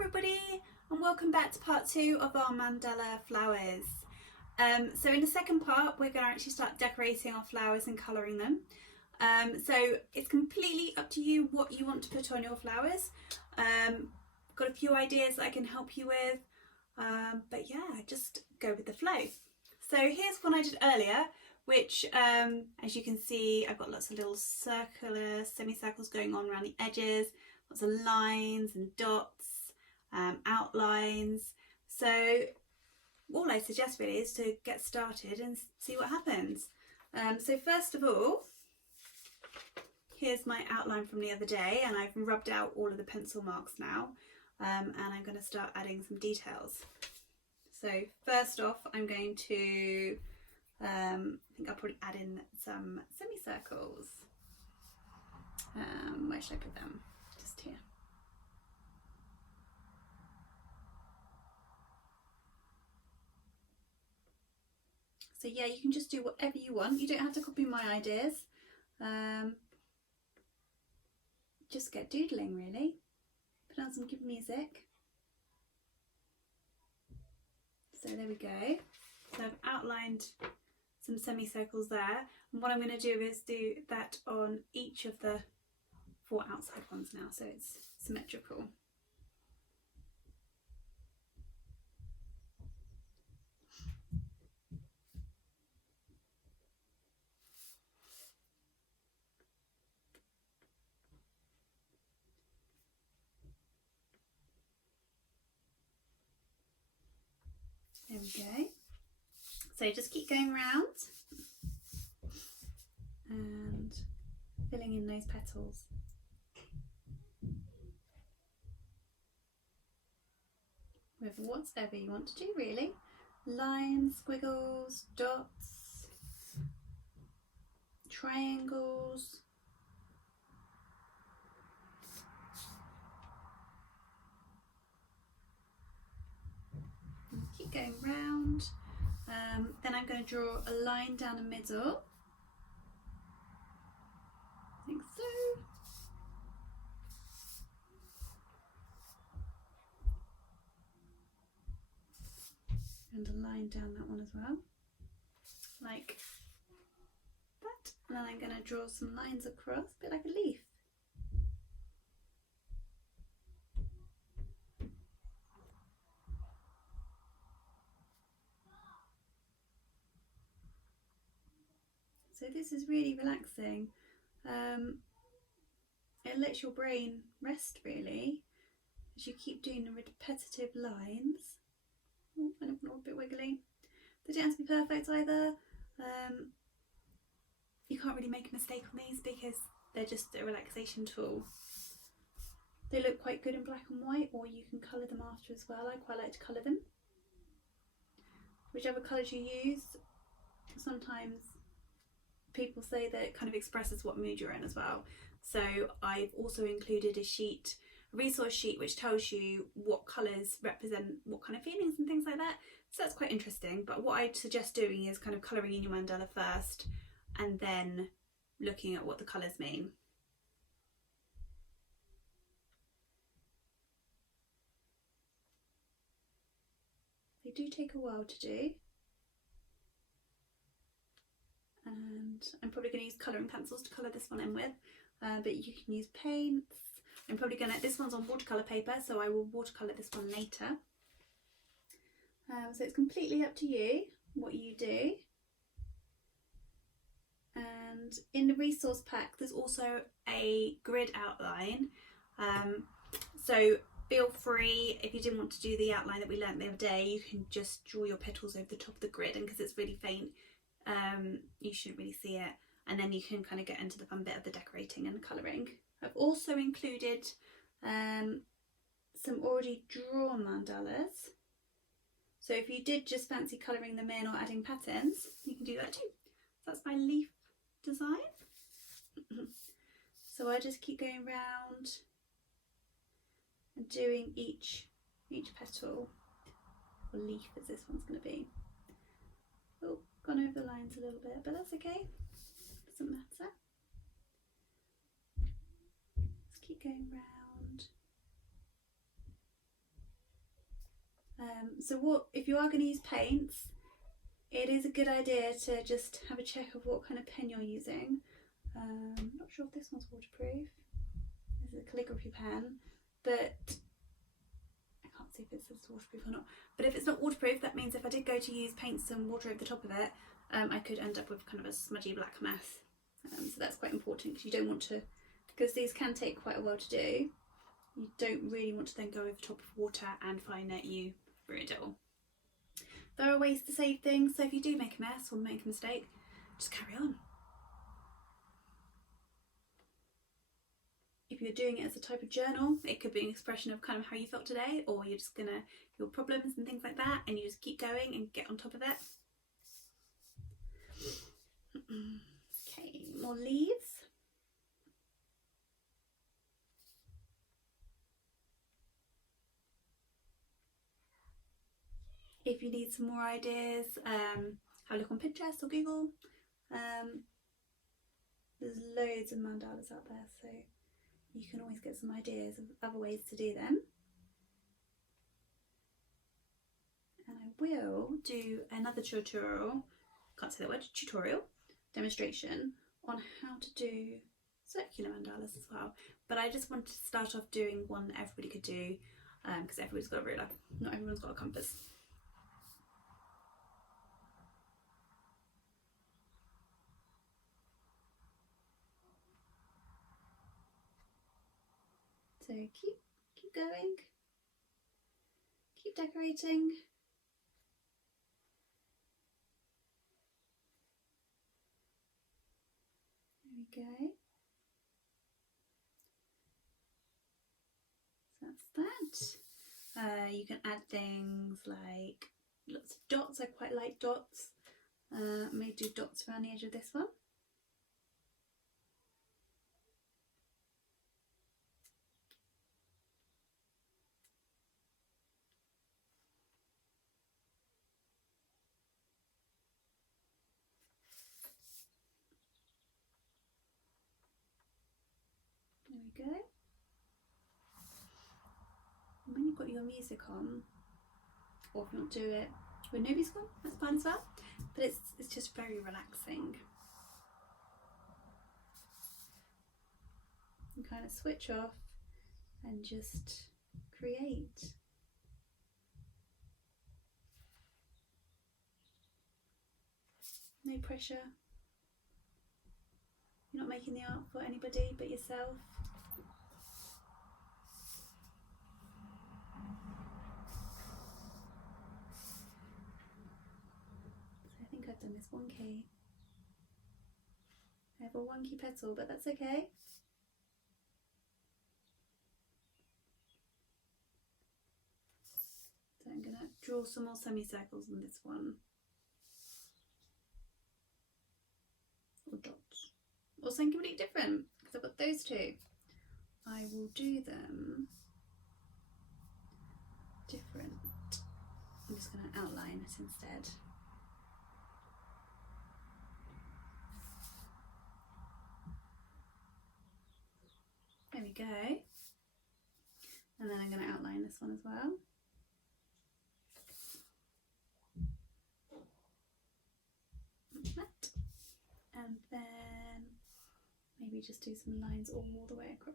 everybody, and welcome back to part 2 of our mandala flowers. So in the second part we're going to actually start decorating our flowers and colouring them. So it's completely up to you what you want to put on your flowers. Got a few ideas that I can help you with, but yeah, just go with the flow. So here's one I did earlier, which as you can see, I've got lots of little circular semicircles going on around the edges, lots of lines and dots, outlines. So all I suggest really is to get started and see what happens. So first of all, here's my outline from the other day, and I've rubbed out all of the pencil marks now, and I'm going to start adding some details. So first off, I'm going to I think I'll probably add in some semicircles. Where should I put them? Just here. So yeah, you can just do whatever you want. You don't have to copy my ideas. Just get doodling really. Put on some good music. So there we go. So I've outlined some semicircles there, and what I'm going to do is do that on each of the 4 outside ones now, so it's symmetrical. There we go. So just keep going around and filling in those petals. With whatever you want to do really. Lines, squiggles, dots, triangles. Keep going round. Then I'm going to draw a line down the middle. I think so. And a line down that one as well, like that. And then I'm going to draw some lines across, a bit like a leaf. So this is really relaxing. It lets your brain rest really as you keep doing the repetitive lines. Oh, and a bit wiggly. They don't have to be perfect either. You can't really make a mistake on these because they're just a relaxation tool. They look quite good in black and white, or you can colour them after as well. I quite like to colour them. Whichever colours you use, sometimes people say that it kind of expresses what mood you're in as well. So I've also included a resource sheet which tells you what colours represent what kind of feelings and things like that. So that's quite interesting. But what I'd suggest doing is kind of colouring in your mandala first and then looking at what the colours mean. They do take a while to do. And I'm probably going to use colouring pencils to colour this one in with, but you can use paints. I'm probably going to, this one's on watercolour paper, so I will watercolour this one later. So it's completely up to you what you do. And in the resource pack there's also a grid outline, so feel free, if you didn't want to do the outline that we learnt the other day, you can just draw your petals over the top of the grid, and because it's really faint, you shouldn't really see it, and then you can kind of get into the fun bit of the decorating and colouring. I've also included some already drawn mandalas, so if you did just fancy colouring them in or adding patterns, you can do that too. So that's my leaf design. So I just keep going round and doing each petal, or leaf as this one's going to be. Oh, gone over the lines a little bit, but that's okay, doesn't matter. Just keep going round. So what if you are going to use paints, it is a good idea to just have a check of what kind of pen you're using. I'm not sure if this one's waterproof. This is a calligraphy pen, but I can't see if it says waterproof or not. But if it's not waterproof, that means if I did go to use paints and water over the top of it, I could end up with kind of a smudgy black mess. So that's quite important, because you don't want to, because these can take quite a while to do, you don't really want to then go over the top of water and find that you ruined it all. There are ways to save things, so if you do make a mess or make a mistake, just carry on. If you're doing it as a type of journal, it could be an expression of kind of how you felt today, or you're just gonna, your problems and things like that, and you just keep going and get on top of it. Okay, more leaves. If you need some more ideas, have a look on Pinterest or Google. There's loads of mandalas out there, so you can always get some ideas of other ways to do them. And I will do another tutorial, can't say that word, tutorial, demonstration on how to do circular mandalas as well. But I just wanted to start off doing one that everybody could do, because everybody's got a ruler, not everyone's got a compass. So keep going, keep decorating. There we go. So that's that. You can add things like lots of dots. I quite like dots. I may do dots around the edge of this one. There we go. And when you've got your music on, or if you want to do it with no music on, that's fine as well. But it's just very relaxing. You kind of switch off and just create. No pressure. You're not making the art for anybody but yourself. So I think I've done this wonky. I have a wonky petal, but that's okay. So I'm going to draw some more semicircles on this one. Or dots. Or something completely different, because I've got those two. I will do them different. I'm just going to outline it instead. There we go. And then I'm going to outline this one as well. Like that. And then maybe just do some lines all the way across.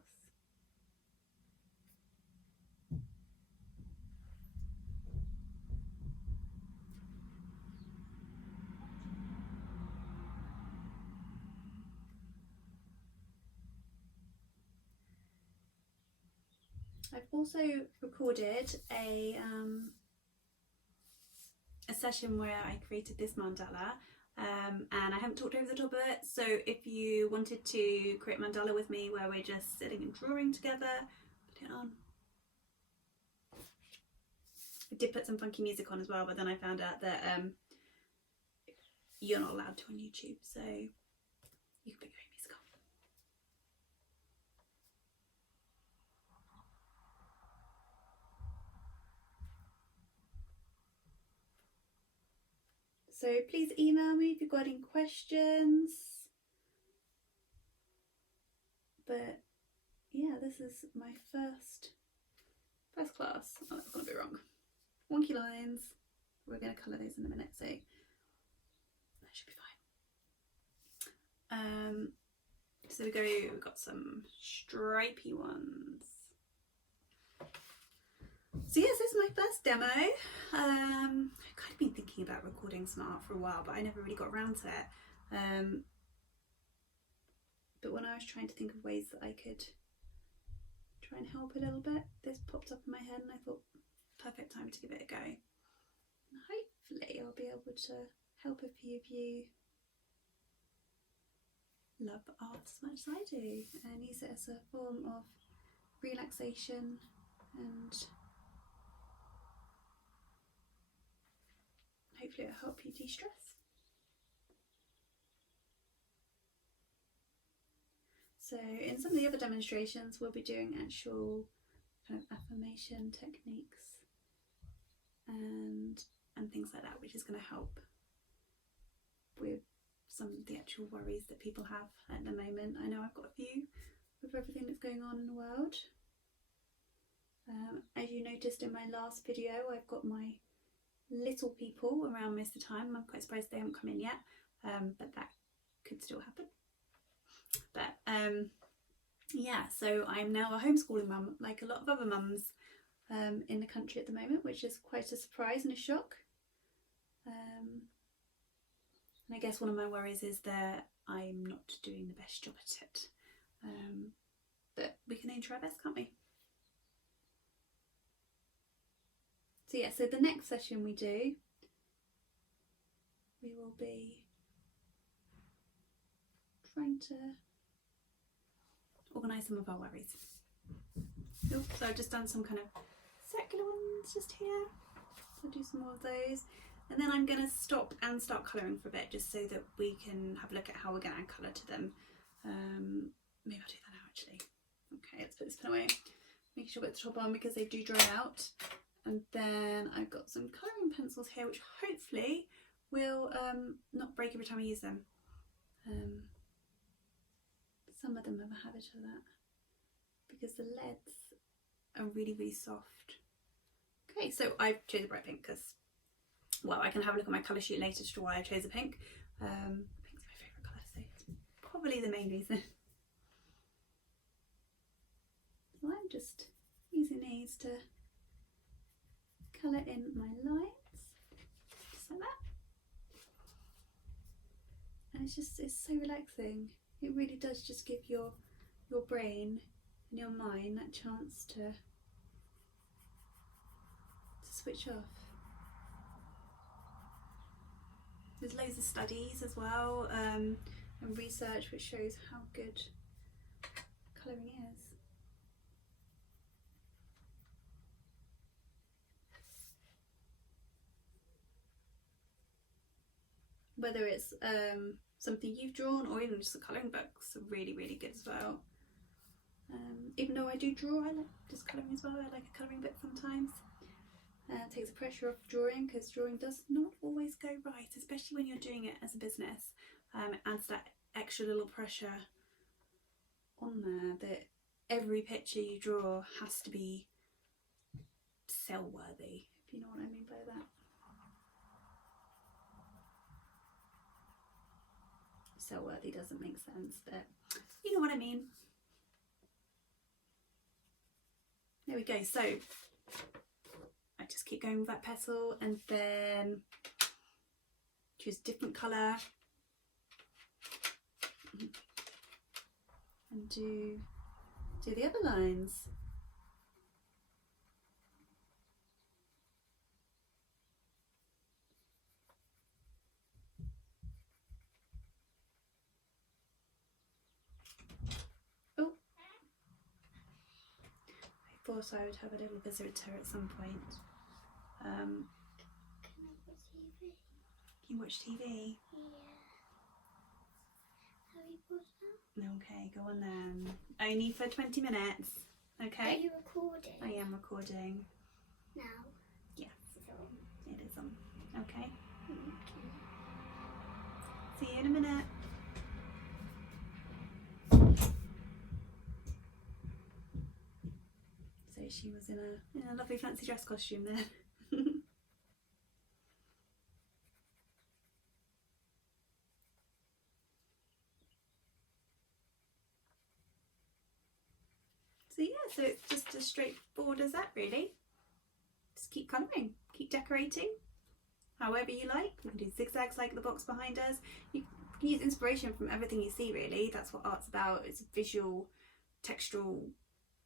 I've also recorded a session where I created this mandala, and I haven't talked over the top of it, so if you wanted to create mandala with me where we're just sitting and drawing together, put it on. I did put some funky music on as well, but then I found out that you're not allowed to on YouTube, so you can put your own music on. So please email me if you've got any questions. But yeah, this is my first class. Oh, that's gonna be wrong. wonky lines. We're going to colour those in a minute, so that should be fine. So we've got some stripy ones. So yes, this is my first demo. I've kind of been thinking about recording some art for a while, but I never really got around to it. But when I was trying to think of ways that I could try and help a little bit, this popped up in my head and I thought, perfect time to give it a go. And hopefully I'll be able to help a few of you love art as much as I do and use it as a form of relaxation and hopefully it'll help you de-stress. So in some of the other demonstrations we'll be doing actual kind of affirmation techniques and things like that, which is going to help with some of the actual worries that people have at the moment. I know I've got a few with everything that's going on in the world. As you noticed in my last video, I've got my little people around most of the time. I'm quite surprised they haven't come in yet, but that could still happen. But yeah, so I'm now a homeschooling mum, like a lot of other mums in the country at the moment, which is quite a surprise and a shock. And I guess one of my worries is that I'm not doing the best job at it. But we can only try our best, can't we? So yeah, so the next session we do, we will be trying to organise some of our worries. Cool. So I've just done some kind of circular ones just here. So I'll do some more of those. And then I'm going to stop and start colouring for a bit, just so that we can have a look at how we're going to add colour to them. Maybe I'll do that now actually. Okay, let's put this pen away. Make sure I put the top on because they do dry out. And then I've got some colouring pencils here, which hopefully will not break every time I use them. Some of them have a habit of that because the leads are really, really soft. Okay, so I've chosen bright pink because, well, I can have a look at my colour sheet later to why I chose a pink. Pink's my favourite colour, so it's probably the main reason. So I'm just using these to colour in my lines, just like that. And it's so relaxing. It really does just give your brain and your mind that chance to switch off. There's loads of studies as well and research which shows how good colouring is. Whether it's something you've drawn or even just the colouring books are really, really good as well. Even though I do draw, I like just colouring as well. I like a colouring book sometimes. It takes the pressure off drawing because drawing does not always go right, especially when you're doing it as a business. It adds that extra little pressure on there that every picture you draw has to be sell worthy, if you know what I mean by that. Sell worthy doesn't make sense, but you know what I mean. There we go. So I just keep going with that petal and then choose a different colour and do the other lines. Oh, I thought I would have a little visitor at some point. Can you watch TV? Yeah. Harry Potter? Okay, go on then. Only for 20 minutes. Okay? Are you recording? I am recording. Now? Yes. It's on. It is on. Okay. Okay. See you in a minute. So she was in a lovely fancy dress costume there. so it's just as straightforward as that really. Just keep colouring, keep decorating however you like. You can do zigzags like the box behind us. You can use inspiration from everything you see really. That's what art's about. It's a visual, textural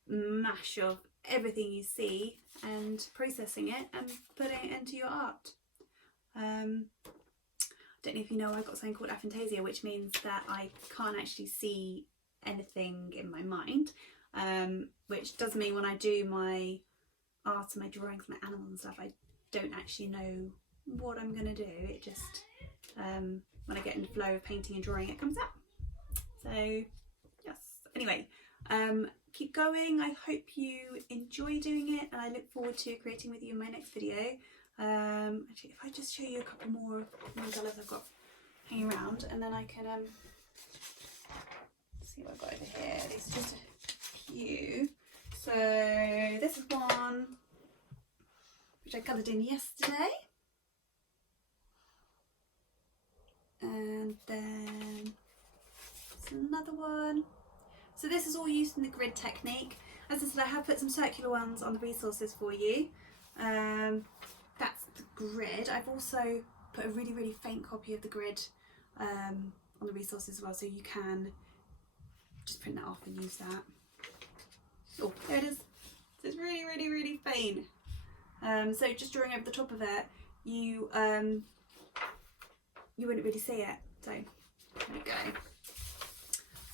mash of everything you see and processing it and putting it into your art. I don't know if you know, I've got something called aphantasia, which means that I can't actually see anything in my mind, which does mean when I do my art and my drawings, my animals and stuff, I don't actually know what I'm gonna do. It just when I get in the flow of painting and drawing, it comes out. So yes, anyway, keep going. I hope you enjoy doing it and I look forward to creating with you in my next video. Actually, if I just show you a couple more mandalas I've got hanging around, and then I can see what I've got over here. These are just a few. So this is one which I coloured in yesterday, and then there's another one. So this is all used in the grid technique. As I said, I have put some circular ones on the resources for you. That's the grid. I've also put a really faint copy of the grid on the resources as well, so you can just print that off and use that. Oh, there it is. So it's really faint. So just drawing over the top of it, you wouldn't really see it. So there we go.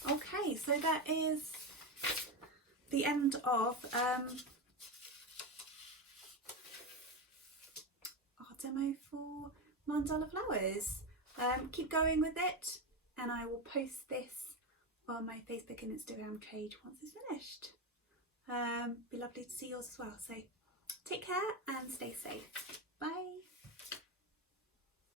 Okay, so that is the end of our demo for Mandala Flowers. Keep going with it, and I will post this on my Facebook and Instagram page once it's finished. Be lovely to see yours as well. So take care and stay safe. Bye.